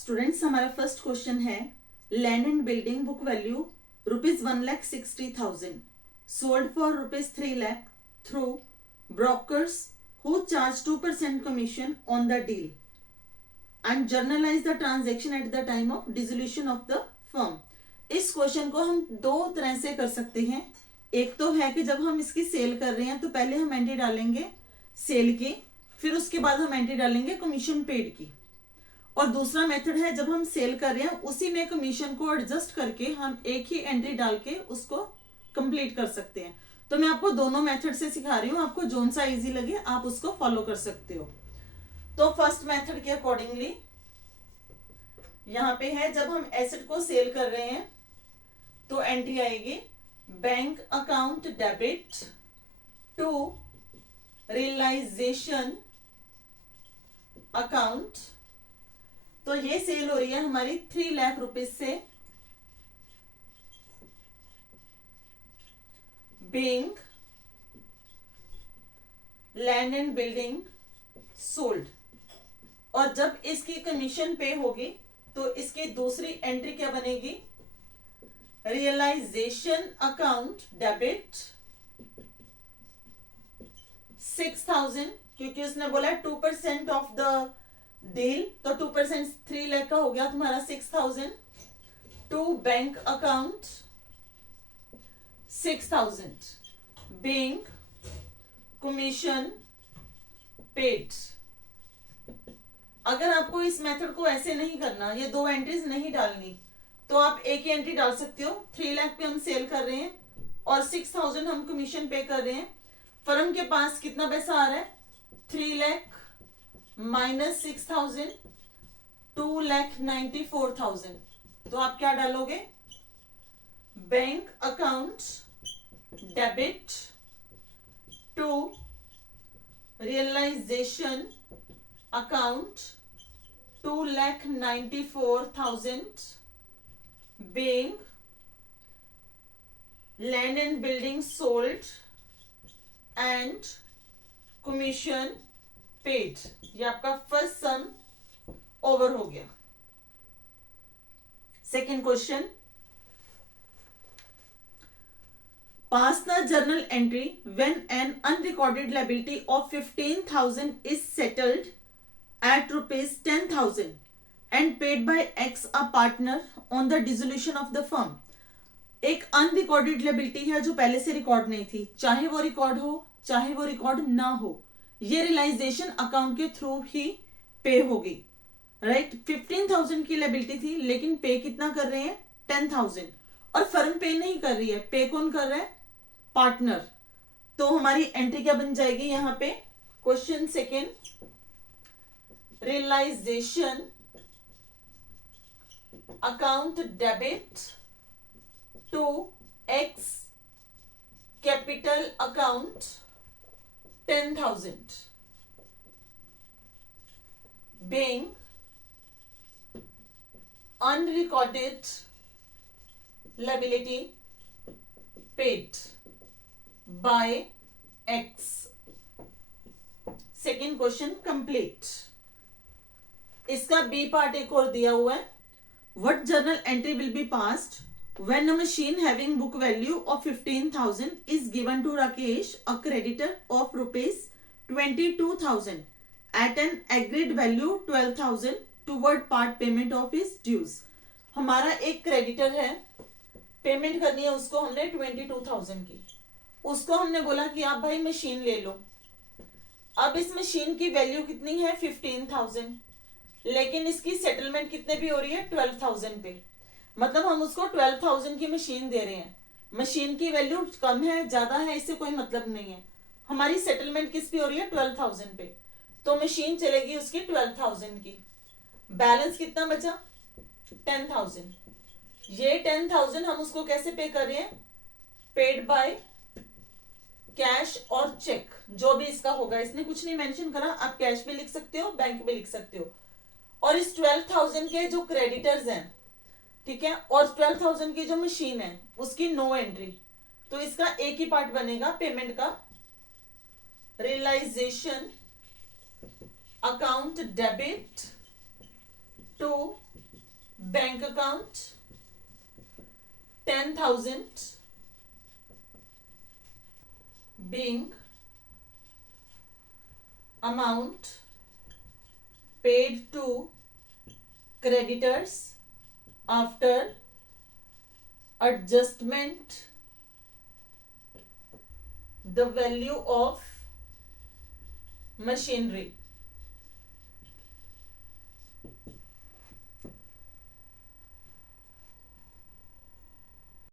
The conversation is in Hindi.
स्टूडेंट्स, हमारा फर्स्ट क्वेश्चन है land and building book value ₹1,60,000 sold for ₹3 lakh through brokers who charge 2% commission on the deal and generalized the transaction at the time of dissolution of the firm. इस क्वेश्चन को हम दो तरह से कर सकते हैं। एक तो है कि जब हम इसकी सेल कर रहे हैं तो पहले हम एंट्री डालेंगे सेल की, फिर उसके बाद हम एंट्री डालेंगे कमीशन पेड की। और दूसरा मेथड है जब हम सेल कर रहे हैं उसी में कमीशन को एडजस्ट करके हम एक ही एंट्री डाल के उसको कंप्लीट कर सकते हैं। तो मैं आपको दोनों मेथड से सिखा रही हूँ, आपको जोन सा इजी लगे आप उसको फॉलो कर सकते हो। तो फर्स्ट मेथड के अकॉर्डिंगली यहाँ पे है जब हम एसेट को सेल कर रहे हैं तो एंट्री आएगी bank account debit to realization account. तो ये सेल हो रही है हमारी 3 लाख रुपए से being land and building sold. और जब इसकी कमीशन पे होगी तो इसकी दूसरी एंट्री क्या बनेगी, रियलाइजेशन अकाउंट डेबिट 6,000, क्योंकि उसने बोला 2% ऑफ द डील, तो 2% 3 लाख का हो गया तुम्हारा 6,000 to bank account 6,000 being commission paid. अगर आपको इस मेथड को ऐसे नहीं करना, ये दो एंट्रीज नहीं डालनी, तो आप एक ही एंट्री डाल सकते हो। 3 लाख पे हम सेल कर रहे हैं और 6,000 हम कमीशन पे कर रहे हैं। फर्म के पास कितना पैसा आ रहा है, 3 लाख माइनस 6,000 2,94,000। तो आप क्या डालोगे, bank account debit to realization account 2,94,000 being land and building sold and commission paid. ये आपका फर्स्ट सम ओवर हो गया। Second question, pass the journal entry when an unrecorded liability of 15,000 is settled at ₹10,000 and paid by X a partner on the dissolution of the firm. एक अनरिकॉर्डेड लायबिलिटी है जो पहले से रिकॉर्ड नहीं थी, चाहे वो रिकॉर्ड हो चाहे वो रिकॉर्ड ना हो, ये रियलाइजेशन अकाउंट के थ्रू ही पे होगी। राइट, 15,000 की लायबिलिटी थी लेकिन पे कितना कर रहे हैं, 10,000। और फर्म पे नहीं कर रही है, पे कौन कर रहा है, पार्टनर। तो हमारी एंट्री क्या बन जाएगी यहाँ पे, question second, realization account debit to X capital account 10,000 being unrecorded liability paid by X। Second question complete. इसका बी पार्ट एक और दिया हुआ है, what journal entry will be passed when a machine having book value of 15,000 is given to Rakesh, a creditor of ₹22,000 at an agreed value 12,000 toward part payment of his dues। हमारा एक क्रेडिटर है, पेमेंट करनी है उसको हमने 22,000 की। उसको हमने बोला कि आप भाई मशीन ले लो। अब इस मशीन की वैल्यू कितनी है, 15,000, लेकिन इसकी सेटलमेंट कितने पे हो रही है, 12,000 पे। मतलब हम उसको 12,000 की मशीन दे रहे हैं। मशीन की वैल्यू कम है ज्यादा है इससे कोई मतलब नहीं है, हमारी सेटलमेंट किस पे हो रही है, 12,000 पे। तो मशीन चलेगी उसकी 12,000 की। बैलेंस कितना बचा, 10,000। ये 10,000 हम उसको कैसे पे कर रहे हैं, पेड बाय कैश और चेक, जो भी इसका होगा। इसने कुछ नहीं मेंशन करा, आप कैश भी लिख सकते हो, बैंक भी लिख सकते हो। और इस 12,000 के जो क्रेडिटर्स हैं, ठीक है, और 12,000 की जो मशीन है उसकी नो एंट्री, तो इसका एक ही पार्ट बनेगा पेमेंट का, realization account debit to bank account 10,000 being amount paid to creditors after adjustment the value of machinery.